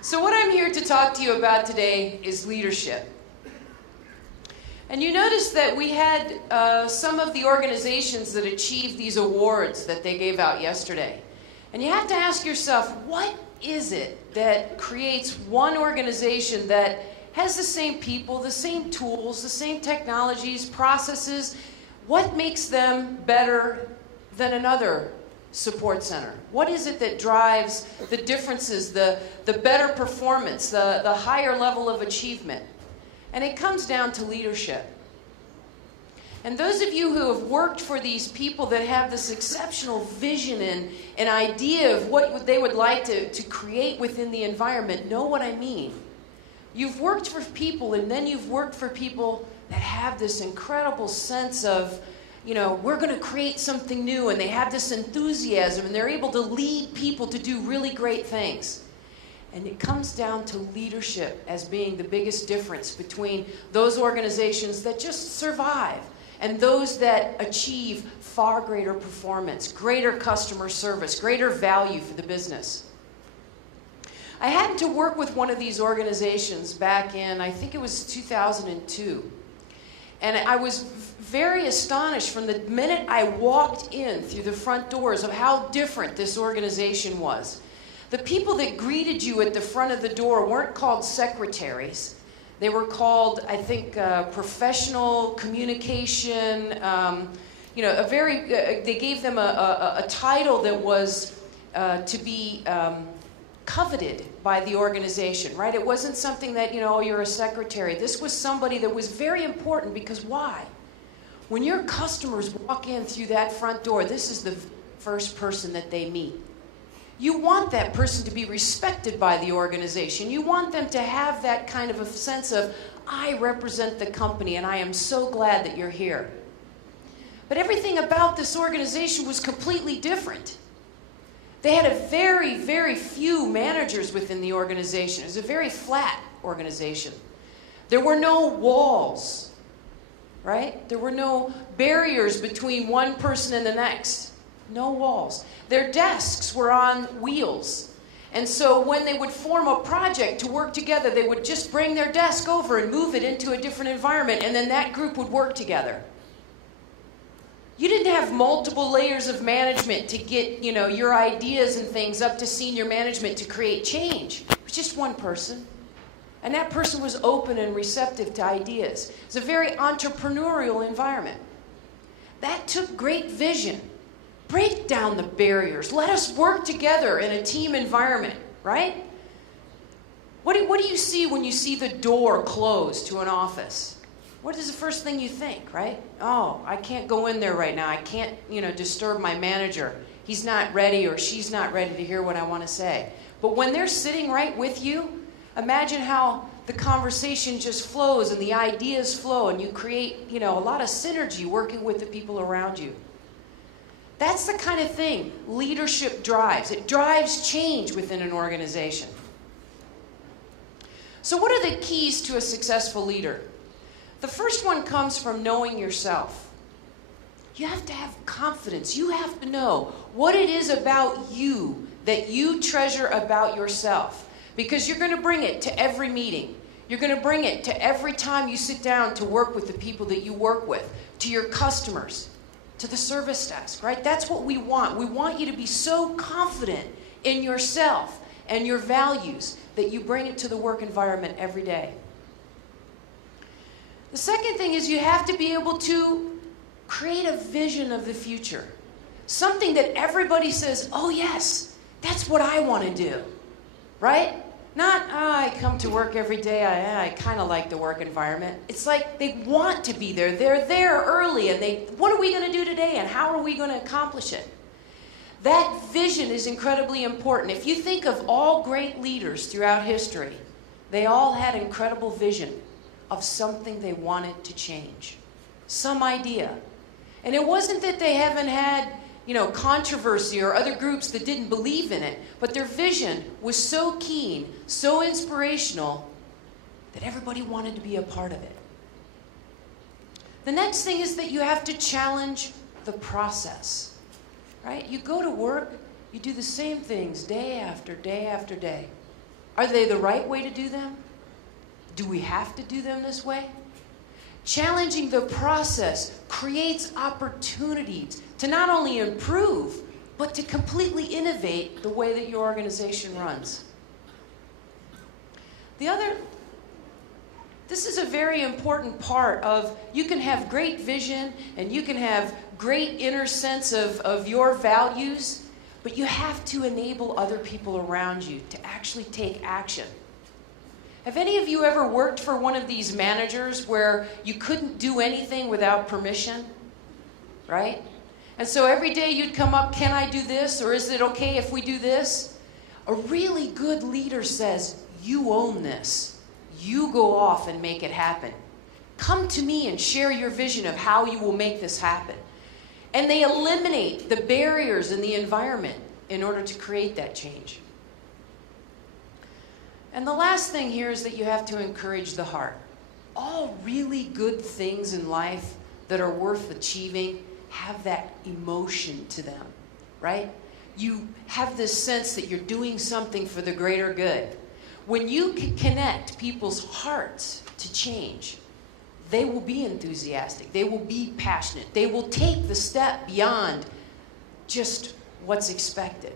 So what I'm here to talk to you about today is leadership. And you notice that we had some of the organizations that achieved these awards that they gave out yesterday. And you have to ask yourself, what is it that creates one organization that has the same people, the same tools, the same technologies, processes? What makes them better than another support center? What is it that drives the differences, the better performance, the higher level of achievement? And it comes down to leadership. And those of you who have worked for these people that have this exceptional vision and idea of what they would like to create within the environment know what I mean. You've worked for people, and then you've worked for people that have this incredible sense of, you know, we're going to create something new, and they have this enthusiasm, and they're able to lead people to do really great things. And it comes down to leadership as being the biggest difference between those organizations that just survive and those that achieve far greater performance, greater customer service, greater value for the business. I happened to work with one of these organizations back in, I think it was 2002. And I was very astonished from the minute I walked in through the front doors of how different this organization was. The people that greeted you at the front of the door weren't called secretaries. They were called, I think, professional communication, they gave them a title that was to be coveted by the organization, right? It wasn't something that, oh, you're a secretary. This was somebody that was very important because why? When your customers walk in through that front door, this is the first person that they meet. You want that person to be respected by the organization. You want them to have that kind of a sense of, I represent the company and I am so glad that you're here. But everything about this organization was completely different. They had a very, very few managers within the organization. It was a very flat organization. There were no walls, right? There were no barriers between one person and the next. No walls. Their desks were on wheels. And so when they would form a project to work together, they would just bring their desk over and move it into a different environment, and then that group would work together. You didn't have multiple layers of management to get, your ideas and things up to senior management to create change. It was just one person. And that person was open and receptive to ideas. It's a very entrepreneurial environment. That took great vision. Break down the barriers. Let us work together in a team environment, right? What do you see when you see the door closed to an office? What is the first thing you think, right? Oh, I can't go in there right now. I can't, disturb my manager. He's not ready or she's not ready to hear what I want to say. But when they're sitting right with you, imagine how the conversation just flows and the ideas flow and you create, a lot of synergy working with the people around you. That's the kind of thing leadership drives. It drives change within an organization. So what are the keys to a successful leader? The first one comes from knowing yourself. You have to have confidence. You have to know what it is about you that you treasure about yourself. Because you're going to bring it to every meeting. You're going to bring it to every time you sit down to work with the people that you work with, to your customers, to the service desk, right? That's what we want. We want you to be so confident in yourself and your values that you bring it to the work environment every day. The second thing is you have to be able to create a vision of the future. Something that everybody says, oh yes, that's what I want to do, right? Not, I come to work every day, I kind of like the work environment. It's like they want to be there. They're there early and what are we going to do today and how are we going to accomplish it? That vision is incredibly important. If you think of all great leaders throughout history, they all had incredible vision of something they wanted to change, some idea. And it wasn't that they haven't had, controversy or other groups that didn't believe in it, but their vision was so keen, so inspirational, that everybody wanted to be a part of it. The next thing is that you have to challenge the process, right? You go to work, you do the same things day after day after day. Are they the right way to do them? Do we have to do them this way? Challenging the process creates opportunities to not only improve, but to completely innovate the way that your organization runs. This is a very important part of, you can have great vision and you can have great inner sense of your values, but you have to enable other people around you to actually take action. Have any of you ever worked for one of these managers where you couldn't do anything without permission? Right? And so every day you'd come up, can I do this? Or is it okay if we do this? A really good leader says, you own this. You go off and make it happen. Come to me and share your vision of how you will make this happen. And they eliminate the barriers in the environment in order to create that change. And the last thing here is that you have to encourage the heart. All really good things in life that are worth achieving have that emotion to them, right? You have this sense that you're doing something for the greater good. When you can connect people's hearts to change, they will be enthusiastic. They will be passionate. They will take the step beyond just what's expected.